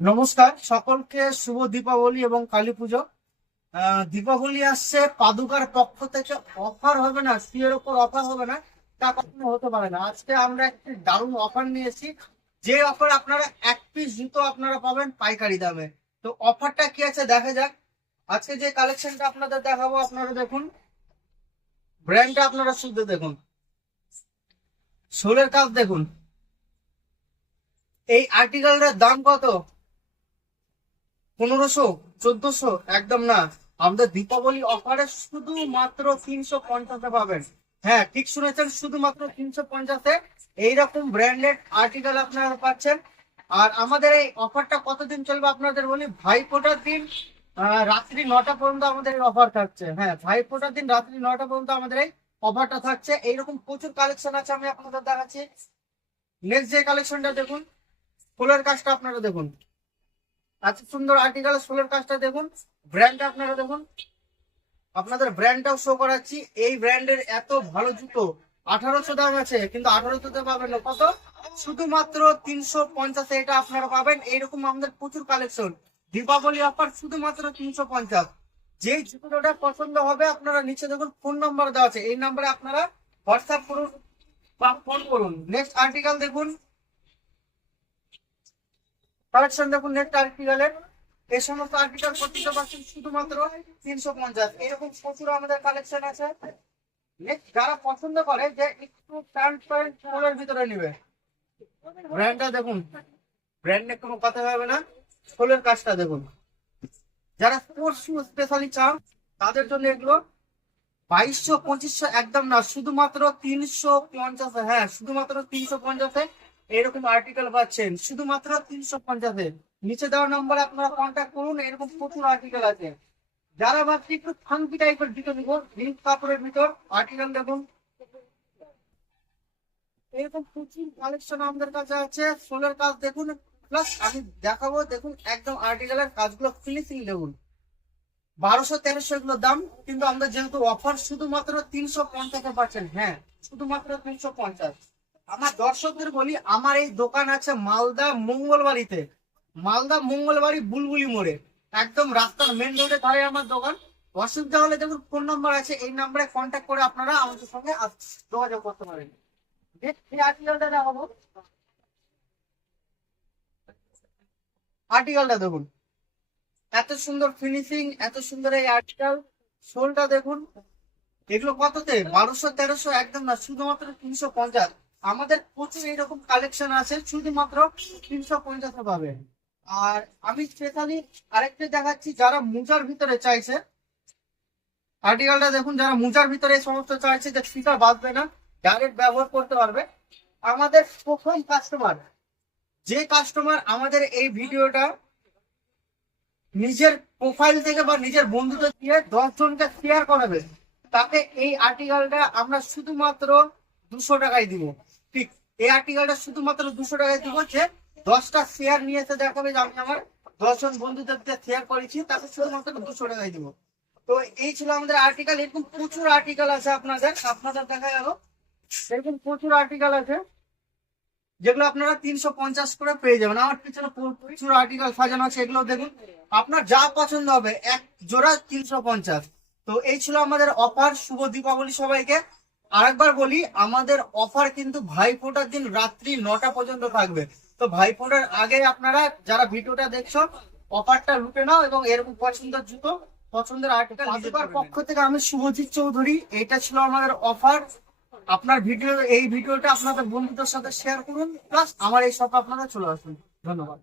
নমস্কার সকলকে, শুভ দীপাবলি এবং কালী পুজো। দীপাবলি আসছে, পাদুকার পক্ষ থেকে অফার হবে না, সিয়ের ওপর অফার হবে না তা কখনো হতে পারে না। আজকে আমরা একটি দারুণ অফার নিয়েছি, যে অফার আপনারা এক পিস জুতো আপনারা পাবেন পাইকারি দামে। তো অফারটা কি আছে দেখা যাক। আজকে যে কালেকশনটা আপনাদের দেখাবো, আপনারা দেখুন, ব্র্যান্ডটা আপনারা শুধু দেখুন, সোলের কাজ দেখুন। এই আর্টিকেলটার দাম কত? 1500, 1400? একদম না, আমাদের দীপাবলি অফারে শুধুমাত্র 350-এ পাবেন। হ্যাঁ, ঠিক শুনেছেন, শুধুমাত্র 350-এ এইরকম ব্র্যান্ডেড আর্টিকেল আপনারা পাচ্ছেন। আর আমাদের এই অফারটা কতদিন চলবে আপনাদের বলি। ভাইফোঁটার দিন রাত্রি 9টা পর্যন্ত আমাদের এই অফার থাকছে। হ্যাঁ, ভাইফোঁটার দিন রাত্রি 9টা পর্যন্ত আমাদের এই অফারটা থাকছে। এইরকম প্রচুর কালেকশন আছে, আমি আপনাদের দেখাচ্ছি। নেক্সট যে কালেকশনটা দেখুন, ফুলের কাজটা আপনারা দেখুন, এত সুন্দর আর্টিকেল। সোলের কাজটা দেখুন, ব্র্যান্ডটা আপনারা দেখুন, আপনাদের ব্র্যান্ডটাও শো করাচ্ছি। এই ব্র্যান্ডের এত ভালো জুতো 1800 দাম আছে, কিন্তু 1800-তে পাবেন না, কত? শুধুমাত্র 350-এ এটা আপনারা পাবেন। এইরকম আমাদের প্রচুর কালেকশন, দীপাবলি অফার শুধুমাত্র 350। যেই জুতোটা পছন্দ হবে আপনারা নিচে দেখুন ফোন নাম্বার দেওয়া আছে, এই নাম্বারে আপনারা হোয়াটসঅ্যাপ করুন বা ফোন করুন। নেক্সট আর্টিকেল দেখুন, কালেকশন দেখুন। নেক্সট আর্টিকেলের এই সমস্ত আর্টিকেল প্রতিটা পাচ্ছেন শুধুমাত্র 350। এরকম প্রচুর আমাদের কালেকশন আছে। নেক্সট যারা পছন্দ করে যে একটু ট্রান্সপারেন্ট ফুলের ভিতরে নিবে, ব্র্যান্ডটা দেখুন, ব্র্যান্ডে কোনো কথা হবে না। ফুলের কাজটা দেখুন, যারা স্পোর্টস শু স্পেশালি চান তাদের জন্য এগুলো 2200, 2500 একদম না, শুধুমাত্র 350। হ্যাঁ, শুধুমাত্র 350-এ এরকম আর্টিকেল পাচ্ছেন, শুধুমাত্র 350-এ। নিচে দেওয়া নম্বরে আপনারা কন্ট্যাক্ট করুন, এরকম প্রচুর আর্টিকেল আছে। যারা ভাবছি একটু ফাঙ্কি টাইপের ভিতর নিব, জিন্স কাপড়ের ভিতর আর্টিকেল দেখুন, এরকম প্রচুর কালেকশন আমাদের কাছে আছে। সোলের কাজ দেখুন, প্লাস আমি দেখাবো দেখুন একদম আর্টিকেলের কাজগুলো ফিনিশিং দেখুন। 1200-1300 এগুলো দাম, কিন্তু আমরা যেহেতু অফার শুধুমাত্র 350-এ পাচ্ছেন। হ্যাঁ, শুধুমাত্র 350। আমার দর্শকদের বলি, আমার এই দোকান আছে মালদা মঙ্গলবাড়িতে, মালদা মঙ্গলবাড়ি বুলবুলি মোড়ে, একদম রাস্তার মেন রোডে ধারে আমার দোকান। অসুবিধা হলে দেখুন ফোন নাম্বার আছে, এই নাম্বারে কন্ট্যাক্ট করে আপনারা আমাদের সঙ্গে যোগাযোগ করতে পারেন। আর্টিকেলটা দেখুন, এত সুন্দর ফিনিশিং, এত সুন্দর এই আর্টিকেল। শোলটা দেখুন, এগুলো কততে? 1200-1300 একদম না, শুধুমাত্র 350। আমাদের প্রচুর এইরকম কালেকশন আছে, শুধুমাত্র 350-এ পাবে। আর আমি স্পেশালি আরেকটা দেখাচ্ছি, যারা মোজার ভিতরে চাইছে আর্টিকেলটা দেখুন, যারা মোজার ভিতরে এই সমস্ত চাইছে যে ফিতা বাঁধবে না, ডাইরেক্ট ব্যবহার করতে পারবে। আমাদের প্রথম কাস্টমার, যে কাস্টমার আমাদের এই ভিডিওটা নিজের প্রোফাইল থেকে বা নিজের বন্ধুদের দিয়ে 10 জনকে শেয়ার করাবে, তাকে এই আর্টিকেলটা আমরা শুধুমাত্র 200 টাকায় দিব। ঠিক, এই আর্টিকেলটা শুধুমাত্র 200 টাকায় দিব। যে 10টা শেয়ার নিয়ে এসে দেখাবে যে আমি আমার 10 জন বন্ধুদের শেয়ার করেছি, তাকে শুধুমাত্র 200 টাকায় দিব। তো এই ছিল আমাদের আর্টিকেল। এরকম প্রচুর আর্টিকেল আছে, আপনাদের আপনাদের দেখা গেল এরকম প্রচুর আর্টিকেল আছে, যেগুলো আপনারা 350 করে পেয়ে যাবেন। আমার পিছনে প্রচুর আর্টিকেল সাজানো আছে, এগুলো দেখুন, আপনার যা পছন্দ হবে এক জোড়া 350। তো এই ছিল আমাদের অফার। শুভ দীপাবলি সবাইকে। আরেকবার বলি, আমাদের অফার কিন্তু ভাইফোঁটার দিন রাত্রি 9টা পর্যন্ত থাকবে। তো ভাইফোঁটার আগে আপনারা যারা ভিডিওটা দেখছো, অফারটা লুটে নাও এবং এরকম পছন্দের জুতো, পছন্দের আর্টিকেল। পক্ষ থেকে আমি শুভজিৎ চৌধুরী, এটা ছিল আমাদের অফার। আপনার ভিডিও, এই ভিডিওটা আপনাদের বন্ধুদের সাথে শেয়ার করুন, প্লাস আমার এই শপে আপনারা চলে আসুন। ধন্যবাদ।